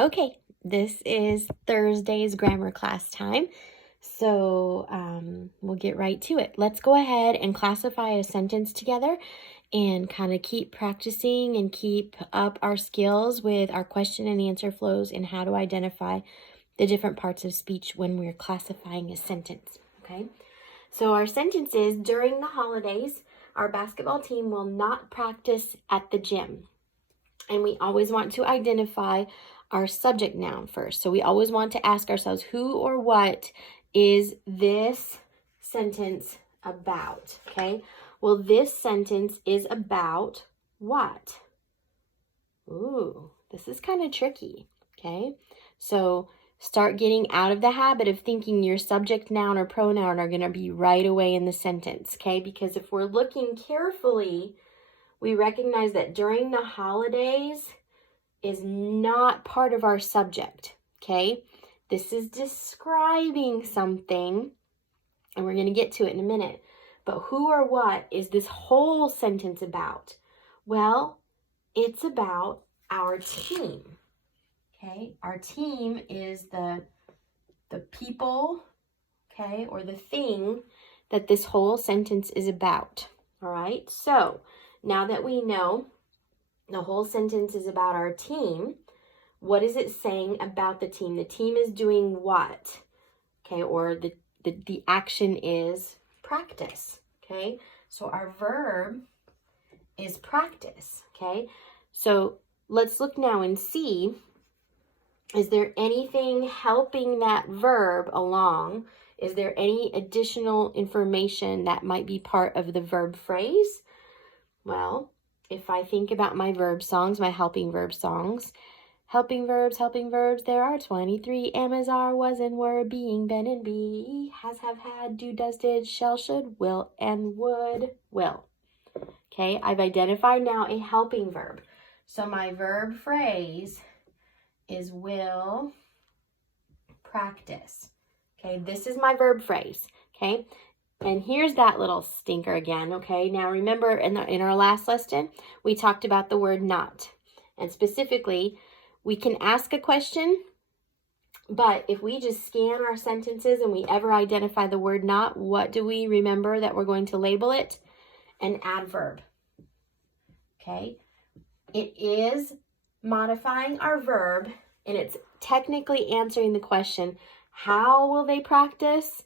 Okay, this is Thursday's grammar class time. So we'll get right to it. Let's go ahead and classify a sentence together and kind of keep practicing and keep up our skills with our question and answer flows and how to identify the different parts of speech when we're classifying a sentence. Okay, so our sentence is, during the holidays, our basketball team will not practice at the gym. And we always want to identify our subject noun first. So we always want to ask ourselves, who or what is this sentence about? Okay, well, this sentence is about what? Ooh, this is kind of tricky. Okay, so start getting out of the habit of thinking your subject, noun, or pronoun are going to be right away in the sentence. Okay, because if we're looking carefully, we recognize that during the holidays is not part of our subject, okay? This is describing something, and we're going to get to it in a minute. But who or what is this whole sentence about? Well, it's about our team, okay? Our team is the people, okay, or the thing that this whole sentence is about, all right? So now that we know the whole sentence is about our team, what is it saying about the team? The team is doing what? Okay, or the action is practice. Okay, so our verb is practice. Okay, so let's look now and see, is there anything helping that verb along? Is there any additional information that might be part of the verb phrase? Well, if I think about my verb songs, my helping verb songs, helping verbs, there are 23. Am, is, are, was, and were, being, been, and be, has, have, had, do, does, did, shall, should, will, and would, will. Okay, I've identified now a helping verb. So my verb phrase is will practice. Okay, this is my verb phrase. Okay, and here's that little stinker again. Okay, now remember in our last lesson, we talked about the word not. And specifically, we can ask a question, but if we just scan our sentences and we ever identify the word not, what do we remember that we're going to label it? An adverb. Okay, it is modifying our verb, and it's technically answering the question, how will they practice?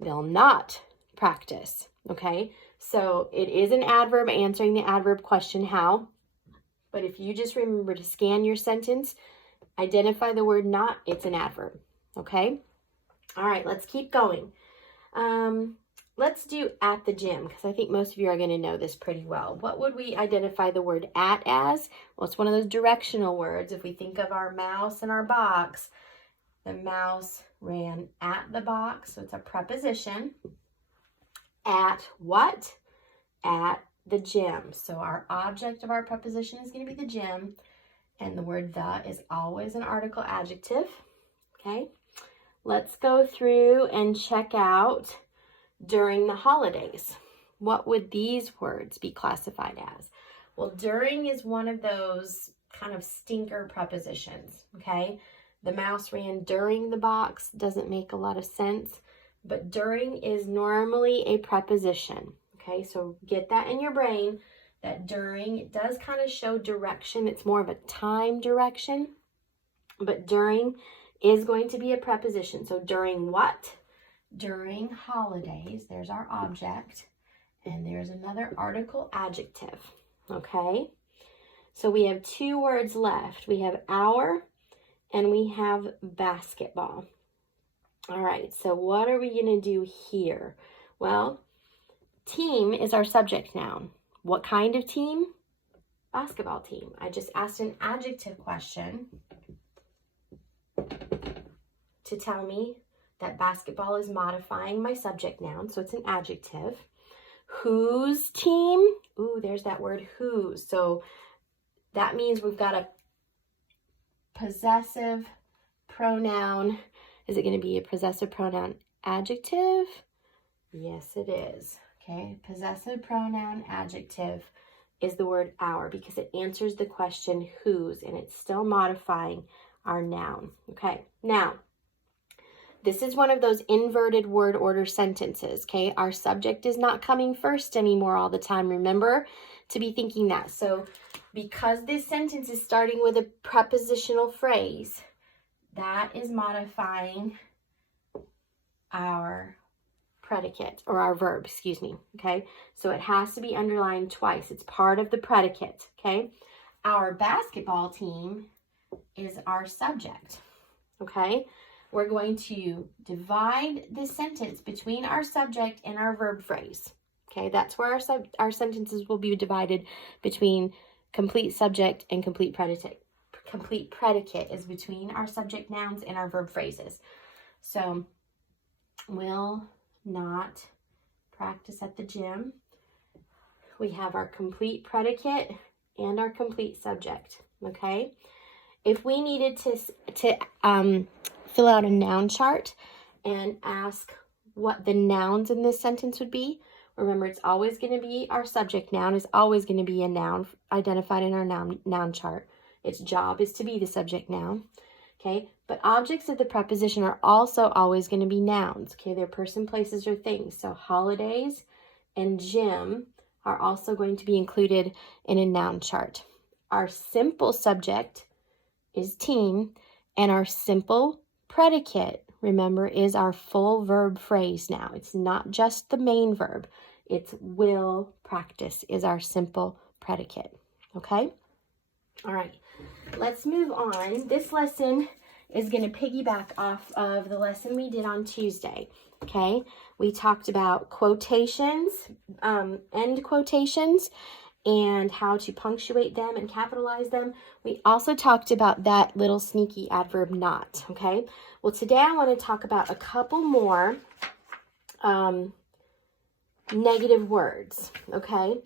They'll not practice. Okay, so it is an adverb answering the adverb question, how. But if you just remember to scan your sentence, identify the word not, it's an adverb. Okay, all right, let's keep going. Let's do at the gym, because I think most of you are going to know this pretty well. What would we identify the word at as? Well, it's one of those directional words. If we think of our mouse and our box, the mouse ran at the box, so it's a preposition. At what? At the gym. So our object of our preposition is going to be the gym, and the word the is always an article adjective. Okay, let's go through and check out during the holidays. What would these words be classified as? Well, during is one of those kind of stinker prepositions. Okay, the mouse ran during the box doesn't make a lot of sense, but during is normally a preposition. Okay, so get that in your brain, that during, it does kind of show direction. It's more of a time direction, but during is going to be a preposition. So during what? During holidays. There's our object, and there's another article adjective. Okay, so we have two words left. We have our and we have basketball. All right, so what are we going to do here? Well, team is our subject noun. What kind of team? Basketball team. I just asked an adjective question to tell me that basketball is modifying my subject noun, so it's an adjective. Whose team? Ooh, there's that word whose. So that means we've got a possessive pronoun. Is it going to be a possessive pronoun adjective? Yes, it is. Okay, possessive pronoun adjective is the word our, because it answers the question whose, and it's still modifying our noun. Okay, now, this is one of those inverted word order sentences, okay? Our subject is not coming first anymore all the time. Remember to be thinking that. So because this sentence is starting with a prepositional phrase, that is modifying our predicate, or our verb, excuse me, okay? So it has to be underlined twice. It's part of the predicate, okay? Our basketball team is our subject, okay? We're going to divide this sentence between our subject and our verb phrase, okay? That's where our sentences will be divided between complete subject and complete predicate. Complete predicate is between our subject nouns and our verb phrases. So, will not practice at the gym. We have our complete predicate and our complete subject, okay? If we needed to fill out a noun chart and ask what the nouns in this sentence would be, remember it's always going to be our subject. Noun is always going to be a noun identified in our noun chart. Its job is to be the subject noun, okay? But objects of the preposition are also always going to be nouns, okay? They're person, places, or things. So holidays and gym are also going to be included in a noun chart. Our simple subject is team, and our simple predicate, remember, is our full verb phrase now. It's not just the main verb. It's will practice is our simple predicate, okay? All right, let's move on. This lesson is going to piggyback off of the lesson we did on Tuesday, okay? We talked about quotations, end quotations, and how to punctuate them and capitalize them. We also talked about that little sneaky adverb not, okay? Well, today I want to talk about a couple more negative words, okay?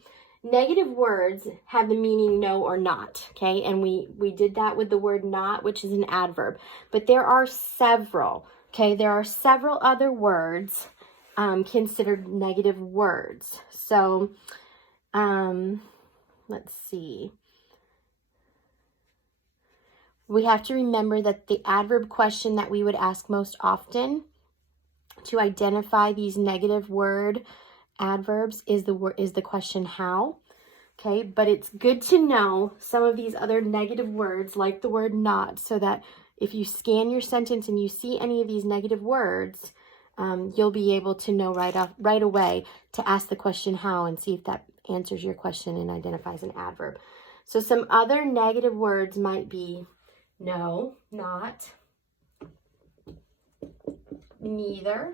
Negative words have the meaning no or not, okay? And we did that with the word not, which is an adverb. But there are several, okay? There are several other words considered negative words. So, let's see. We have to remember that the adverb question that we would ask most often to identify these negative word adverbs is the question how, okay? But it's good to know some of these other negative words like the word not, so that if you scan your sentence and you see any of these negative words, you'll be able to know right away to ask the question how and see if that answers your question and identifies an adverb. So some other negative words might be no, not, neither,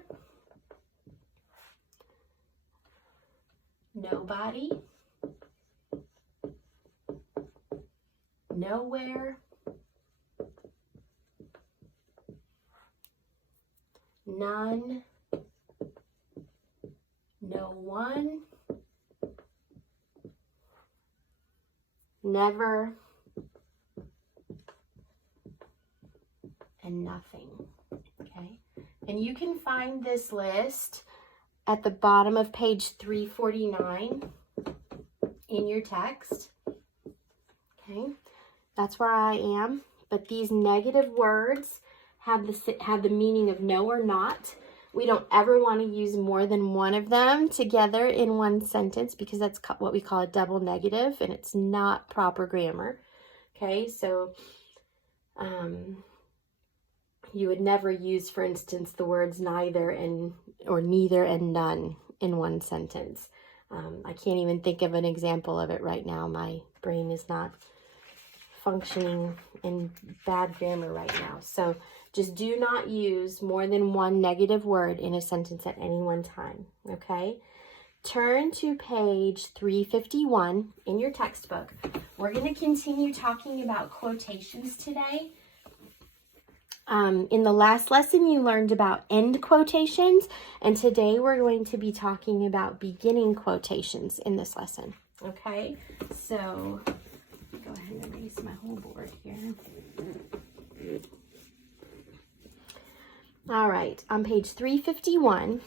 nobody, nowhere, none, no one, never, and nothing, okay? And you can find this list at the bottom of page 349 in your text, okay? That's where I am. But these negative words have the meaning of no or not. We don't ever want to use more than one of them together in one sentence, because that's what we call a double negative, and it's not proper grammar, okay? So, you would never use, for instance, the words neither or neither and none in one sentence. I can't even think of an example of it right now. My brain is not functioning in bad grammar right now. So just do not use more than one negative word in a sentence at any one time, okay? Turn to page 351 in your textbook. We're going to continue talking about quotations today. In the last lesson, you learned about end quotations, and today we're going to be talking about beginning quotations in this lesson, okay? So, go ahead and erase my whole board here. All right, on page 351,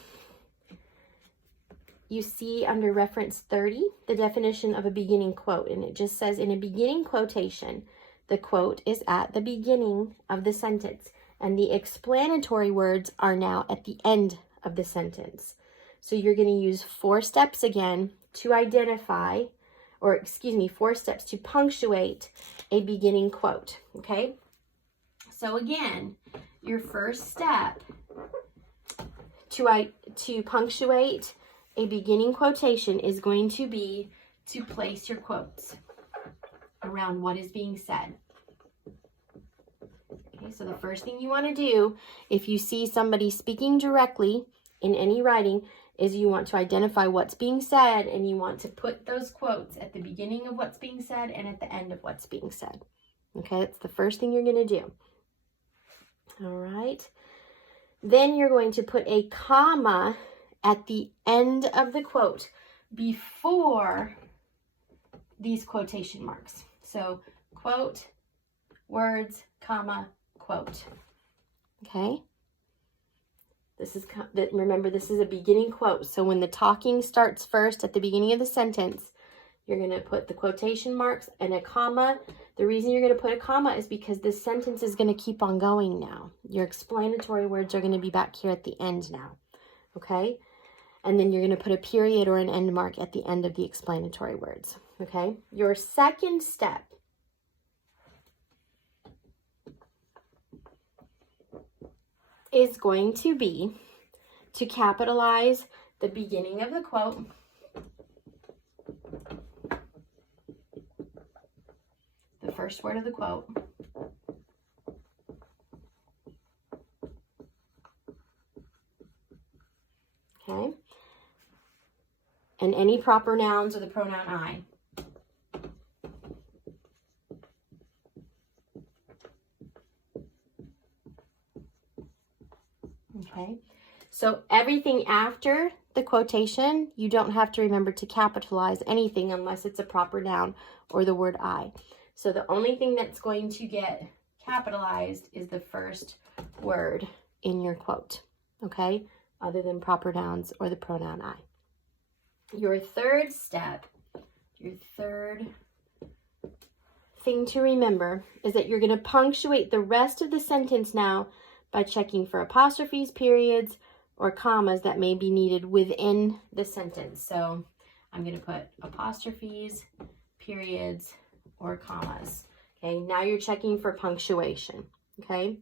you see under reference 30, the definition of a beginning quote, and it just says, in a beginning quotation, the quote is at the beginning of the sentence, and the explanatory words are now at the end of the sentence. So you're going to use 4 steps again to identify, or excuse me, 4 steps to punctuate a beginning quote, okay? So again, your first step to punctuate a beginning quotation is going to be to place your quotes around what is being said. Okay, so the first thing you want to do if you see somebody speaking directly in any writing is you want to identify what's being said, and you want to put those quotes at the beginning of what's being said and at the end of what's being said. Okay, that's the first thing you're going to do. All right. Then you're going to put a comma at the end of the quote before these quotation marks. So quote, words, comma, quote. Okay? Remember, this is a beginning quote. So when the talking starts first at the beginning of the sentence, you're going to put the quotation marks and a comma. The reason you're going to put a comma is because this sentence is going to keep on going now. Your explanatory words are going to be back here at the end now. Okay? And then you're going to put a period or an end mark at the end of the explanatory words. Okay? Your second step is going to be to capitalize the beginning of the quote, the first word of the quote, okay, and any proper nouns or the pronoun I. Okay, so everything after the quotation, you don't have to remember to capitalize anything unless it's a proper noun or the word I. So the only thing that's going to get capitalized is the first word in your quote, okay, other than proper nouns or the pronoun I. Your third step, your third thing to remember is that you're going to punctuate the rest of the sentence now by checking for apostrophes, periods, or commas that may be needed within the sentence. So I'm going to put apostrophes, periods, or commas. Okay, now you're checking for punctuation. Okay,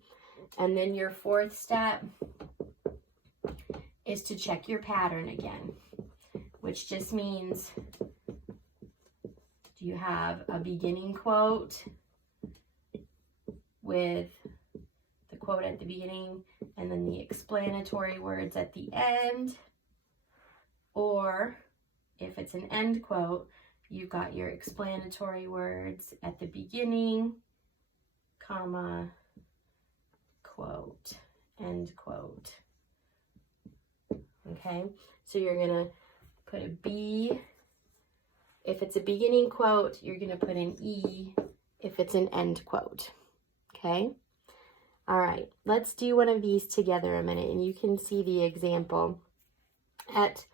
and then your fourth step is to check your pattern again, which just means, do you have a beginning quote with the quote at the beginning and then the explanatory words at the end? Or if it's an end quote, you've got your explanatory words at the beginning, comma, quote, end quote. Okay, so you're going to put a B. If it's a beginning quote, you're going to put an E if it's an end quote. Okay? All right, let's do one of these together a minute, and you can see the example at,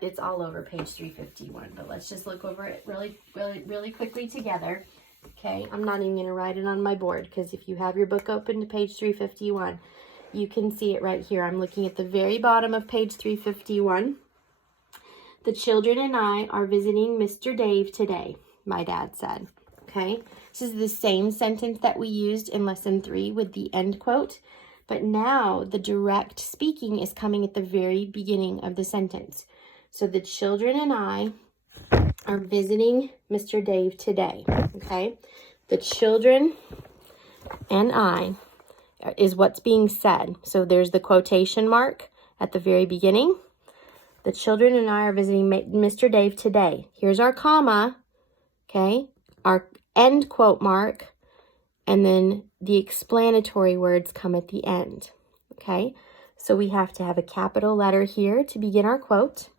it's all over page 351, but let's just look over it really quickly together. Okay, I'm not even going to write it on my board, because if you have your book open to page 351, you can see it right here. I'm looking at the very bottom of page 351. The children and I are visiting Mr. Dave today, my dad said. Okay, this is the same sentence that we used in lesson 3 with the end quote, but now the direct speaking is coming at the very beginning of the sentence. So the children and I are visiting Mr. Dave today. Okay, the children and I is what's being said. So there's the quotation mark at the very beginning. The children and I are visiting Mr. Dave today. Here's our comma, okay, our end quote mark, and then the explanatory words come at the end, okay? So we have to have a capital letter here to begin our quote.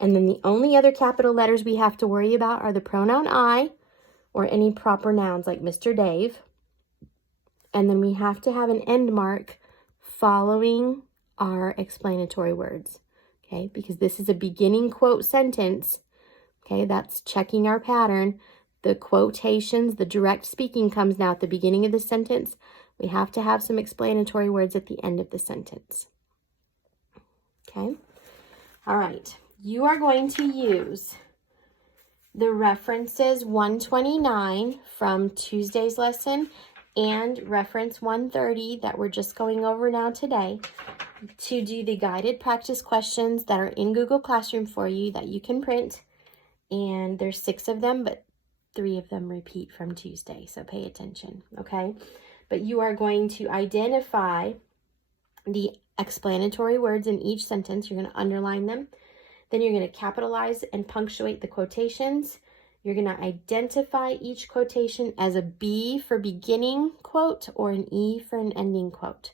And then the only other capital letters we have to worry about are the pronoun I or any proper nouns like Mr. Dave. And then we have to have an end mark following our explanatory words, okay? Because this is a beginning quote sentence, okay? That's checking our pattern. the quotations, the direct speaking comes now at the beginning of the sentence. We have to have some explanatory words at the end of the sentence. Okay? All right. You are going to use the references 129 from Tuesday's lesson and reference 130 that we're just going over now today to do the guided practice questions that are in Google Classroom for you that you can print. And there's 6 of them, but 3 of them repeat from Tuesday, so pay attention, okay? But you are going to identify the explanatory words in each sentence. You're going to underline them. Then you're going to capitalize and punctuate the quotations. You're going to identify each quotation as a B for beginning quote or an E for an ending quote,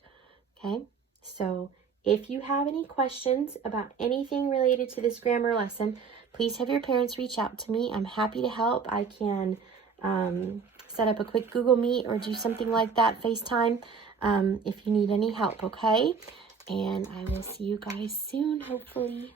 okay? So if you have any questions about anything related to this grammar lesson, please have your parents reach out to me. I'm happy to help. I can set up a quick Google Meet or do something like that, FaceTime, if you need any help, okay? And I will see you guys soon, hopefully.